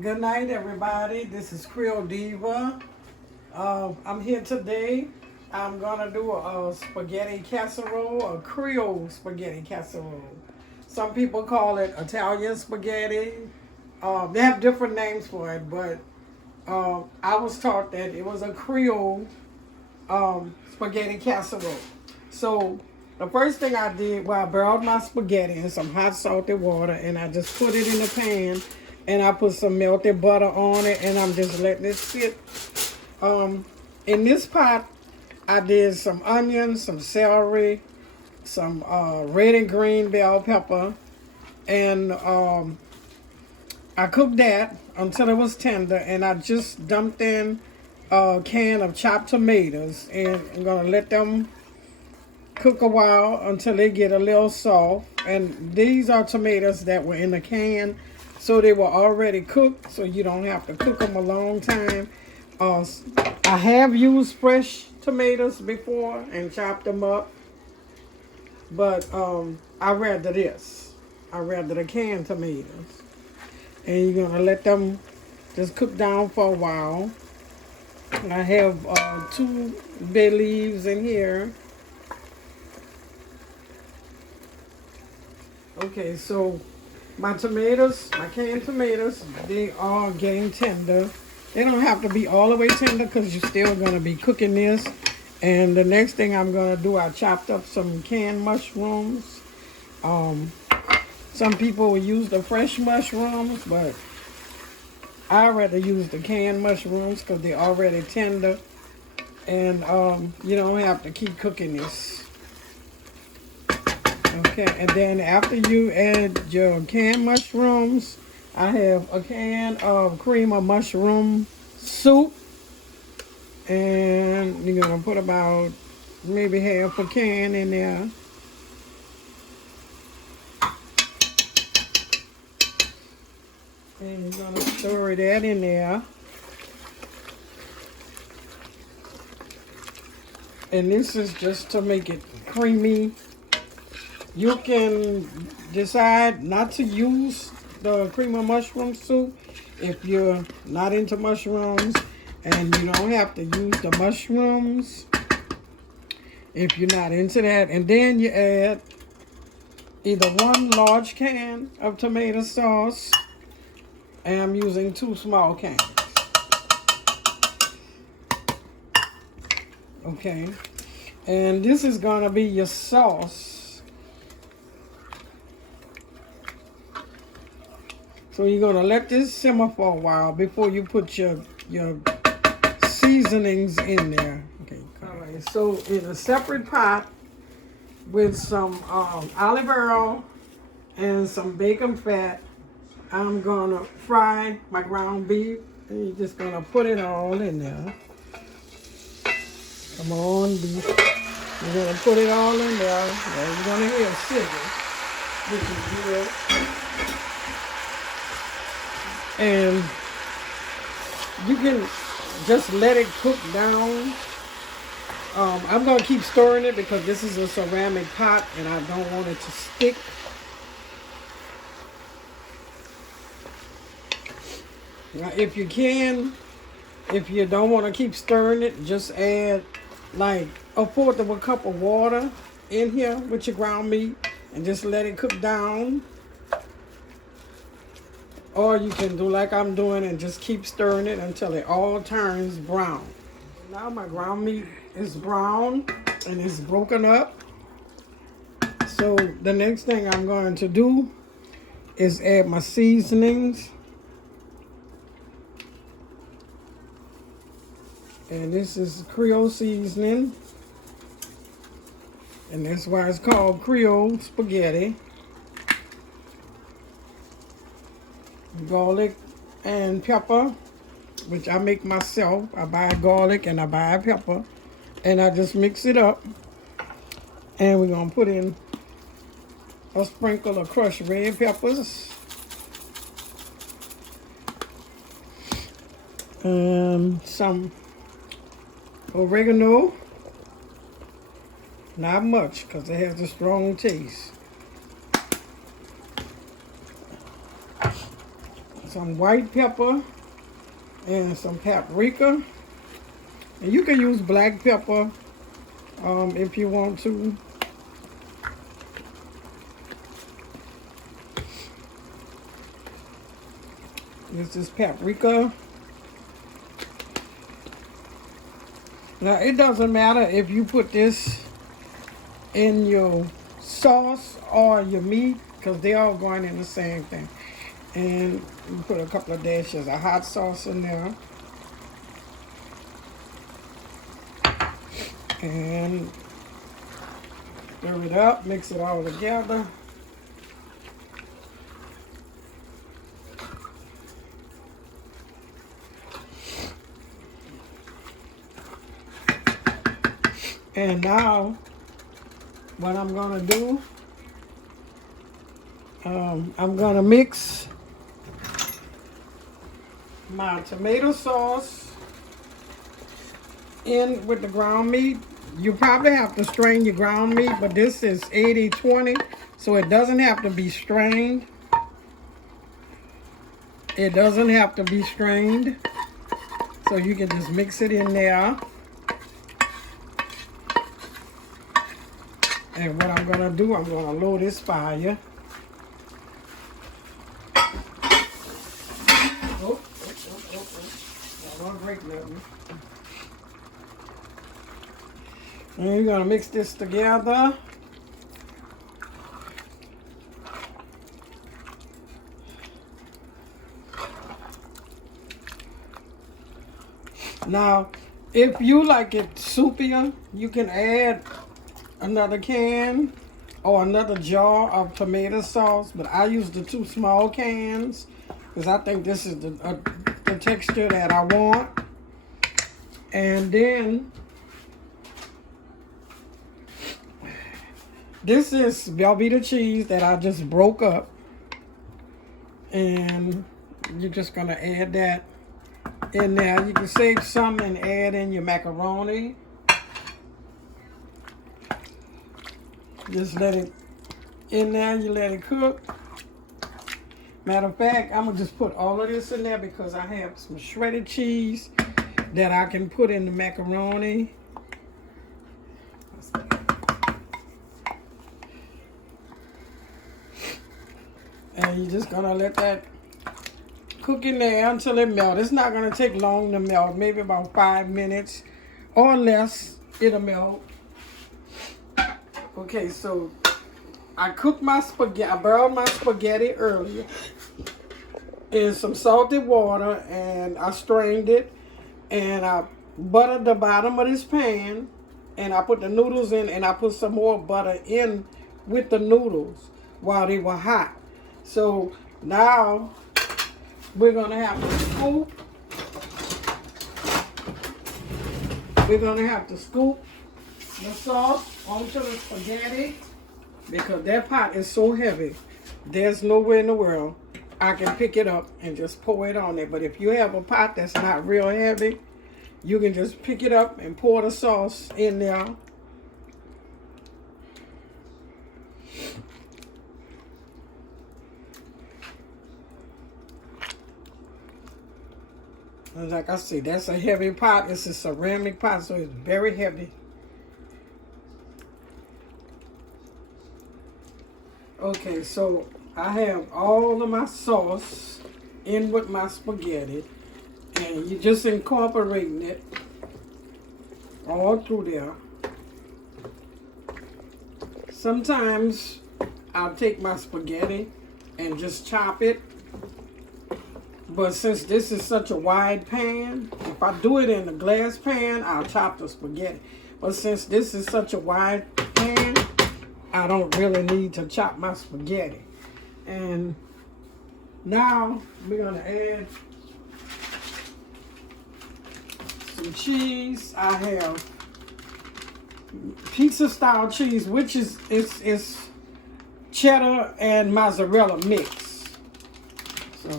Good night, everybody. This is Creole Diva. I'm here today. I'm gonna do a spaghetti casserole, a Creole spaghetti casserole. Some people call it Italian spaghetti. They have different names for it, but I was taught that it was a Creole spaghetti casserole. So the first thing I did, well, I boiled my spaghetti in some hot salted water, and I just put it in the pan, and I put some melted butter on it, and I'm just letting it sit. In this pot, I did some onions, some celery, some red and green bell pepper, and I cooked that until it was tender, and I just dumped in a can of chopped tomatoes, and I'm gonna let them cook a while until they get a little soft. And these are tomatoes that were in the can, so they were already cooked, so you don't have to cook them a long time. I have used fresh tomatoes before and chopped them up, but I rather this. I rather the canned tomatoes. And you're gonna let them just cook down for a while. I have 2 bay leaves in here. Okay, so my tomatoes, my canned tomatoes, they are getting tender. They don't have to be all the way tender because you're still going to be cooking this. And the next thing I'm going to do, I chopped up some canned mushrooms. Some people will use the fresh mushrooms, but I rather use the canned mushrooms because they're already tender. And you don't have to keep cooking this. Okay, and then after you add your canned mushrooms, I have a can of cream of mushroom soup. And you're going to put about maybe half a can in there. And you're going to stir that in there. And this is just to make it creamy. You can decide not to use the cream of mushroom soup if you're not into mushrooms, and you don't have to use the mushrooms if you're not into that. And then you add either 1 large can of tomato sauce, and I'm using 2 small cans. Okay, and this is gonna be your sauce. So you're going to let this simmer for a while before you put your seasonings in there. Okay. All right. So in a separate pot with some olive oil and some bacon fat, I'm going to fry my ground beef. And you're just going to put it all in there. Come on, beef. You're going to put it all in there. Yeah, you're going to hear a sizzle, which is good. And you can just let it cook down. I'm going to keep stirring it because this is a ceramic pot and I don't want it to stick. Now, if you don't want to keep stirring it, just add like 1/4 of a cup of water in here with your ground meat and just let it cook down. Or you can do like I'm doing and just keep stirring it until it all turns brown. Now my ground meat is brown and it's broken up. So the next thing I'm going to do is add my seasonings. And this is Creole seasoning. And that's why it's called Creole spaghetti. Garlic and pepper, which I make myself. I buy garlic and I buy pepper, and I just mix it up. And we're gonna put in a sprinkle of crushed red peppers, and some oregano. Not much, because it has a strong taste. some white pepper and some paprika. And you can use black pepper if you want to. This is paprika. Now, it doesn't matter if you put this in your sauce or your meat, because they're all going in the same thing. And you put a couple of dashes of hot sauce in there. And stir it up, mix it all together. And now, what I'm gonna do, I'm gonna mix my tomato sauce in with the ground meat. You probably have to strain your ground meat, but this is 80-20, so it doesn't have to be strained. It doesn't have to be strained, so you can just mix it in there. And what I'm gonna do, I'm gonna lower this fire. Oh. I want to break nothing. And you're gonna mix this together. Now, if you like it soupier, you can add another can or another jar of tomato sauce, but I use the 2 small cans because I think this is the texture that I want. And then this is Velveeta cheese that I just broke up, and you're just gonna add that in there. You can save some and add in your macaroni. Just let it in there, you let it cook. Matter of fact, I'm gonna just put all of this in there because I have some shredded cheese that I can put in the macaroni. And you're just gonna let that cook in there until it melts. It's not gonna take long to melt, maybe about 5 minutes or less, it'll melt. Okay, so I cooked my spaghetti. I boiled my spaghetti earlier in some salted water, and I strained it, and I buttered the bottom of this pan, and I put the noodles in, and I put some more butter in with the noodles while they were hot. So now we're gonna have to scoop. We're gonna have to scoop the sauce onto the spaghetti because that pot is so heavy. There's nowhere in the world I can pick it up and just pour it on there. But if you have a pot that's not real heavy, you can just pick it up and pour the sauce in there. And like I said, that's a heavy pot. It's a ceramic pot, so it's very heavy. Okay, so I have all of my sauce in with my spaghetti, and you're just incorporating it all through there. Sometimes I'll take my spaghetti and just chop it, but since this is such a wide pan, if I do it in a glass pan, I'll chop the spaghetti. But since this is such a wide pan, I don't really need to chop my spaghetti. And now we're gonna add some cheese. I have pizza style cheese, which is cheddar and mozzarella mix. So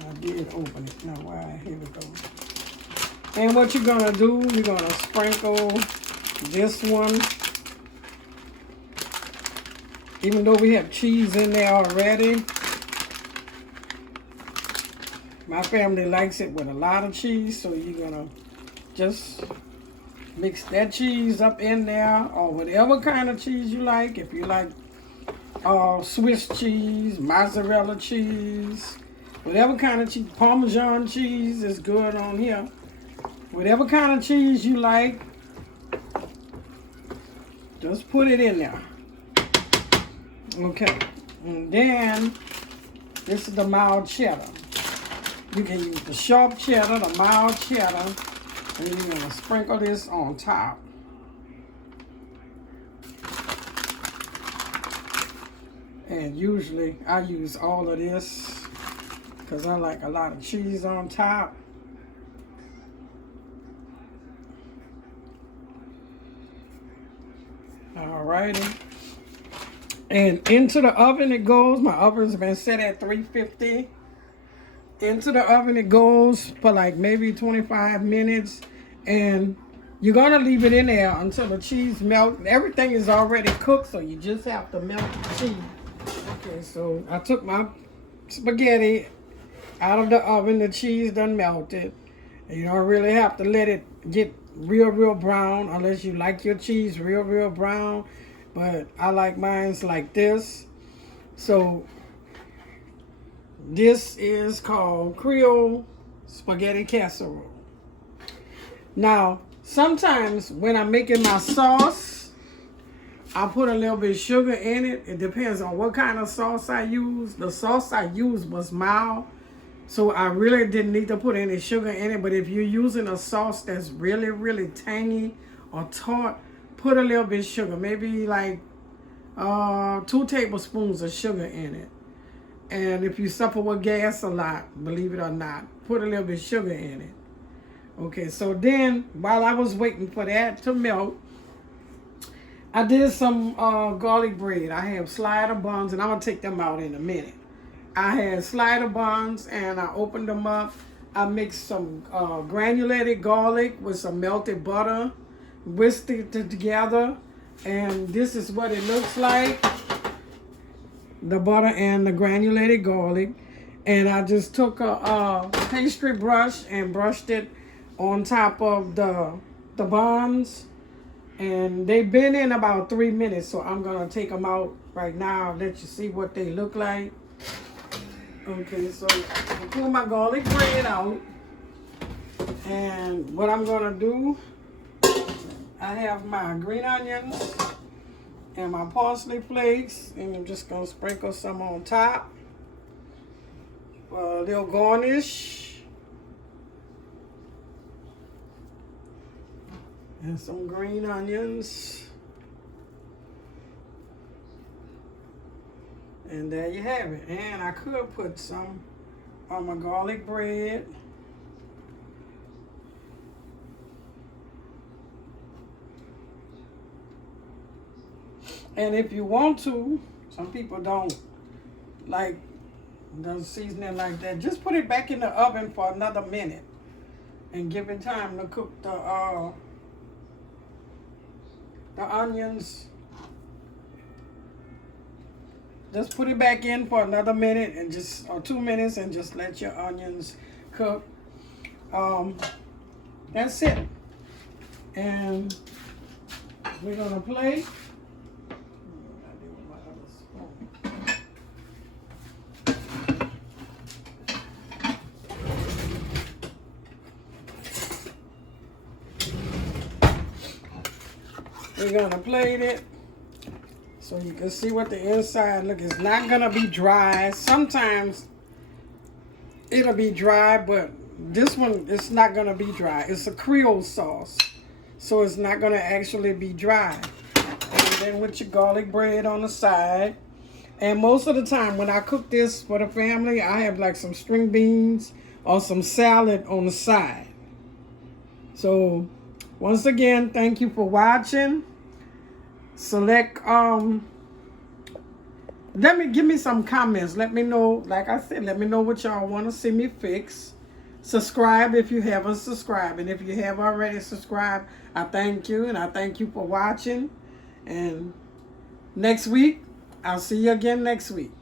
I did open it. Now why? Here we go. And what you're gonna do, you're gonna sprinkle this one. Even though we have cheese in there already, My family likes it with a lot of cheese, so you're gonna just mix that cheese up in there, or whatever kind of cheese you like. If you like Swiss cheese, mozzarella cheese, whatever kind of cheese, Parmesan cheese is good on here. Whatever kind of cheese you like, just put it in there. Okay, and then this is the mild cheddar. You can use the sharp cheddar, the mild cheddar, and you're gonna sprinkle this on top. And usually I use all of this because I like a lot of cheese on top. Alrighty. And into the oven it goes. My oven's been set at 350. Into the oven it goes for like maybe 25 minutes. And you're going to leave it in there until the cheese melts. Everything is already cooked, so you just have to melt the cheese. Okay, so I took my spaghetti out of the oven. The cheese done melted. You don't really have to let it get real brown unless you like your cheese real brown. But I like mine's like this. So this is called Creole Spaghetti Casserole. Now, sometimes when I'm making my sauce, I put a little bit of sugar in it. It depends on what kind of sauce I use. The sauce I used was mild, so I really didn't need to put any sugar in it. But if you're using a sauce that's really tangy or tart, put a little bit of sugar. Maybe like 2 tablespoons of sugar in it. And if you suffer with gas a lot, believe it or not, put a little bit of sugar in it. Okay, so then while I was waiting for that to melt, I did some garlic bread. I have slider buns, and I'm going to take them out in a minute. I had slider buns, and I opened them up. I mixed some granulated garlic with some melted butter, whisked it together, and this is what it looks like. The butter and the granulated garlic. And I just took a pastry brush and brushed it on top of the buns. And they've been in about 3 minutes, so I'm gonna take them out right now, let you see what they look like. Okay, so I pull my garlic bread out, and what I'm gonna do, I have my green onions and my parsley flakes, and I'm just gonna sprinkle some on top for a little garnish. And some green onions. And there you have it. And I could put some on my garlic bread. And if you want to, some people don't like the seasoning like that, just put it back in the oven for another minute and give it time to cook the onions. Just put it back in for another minute and or 2 minutes, and just let your onions cook. That's it. And we're gonna plate. We're gonna plate it so you can see what the inside look. It's not gonna be dry. Sometimes it'll be dry, but this one, it's not gonna be dry. It's a Creole sauce, so it's not gonna actually be dry. And then with your garlic bread on the side. And most of the time when I cook this for the family, I have like some string beans or some salad on the side. So once again, thank you for watching. Select, give me some comments. Let me know, like I said, let me know what y'all want to see me fix. Subscribe if you haven't subscribed. And if you have already subscribed, I thank you. And I thank you for watching. And next week, I'll see you again next week.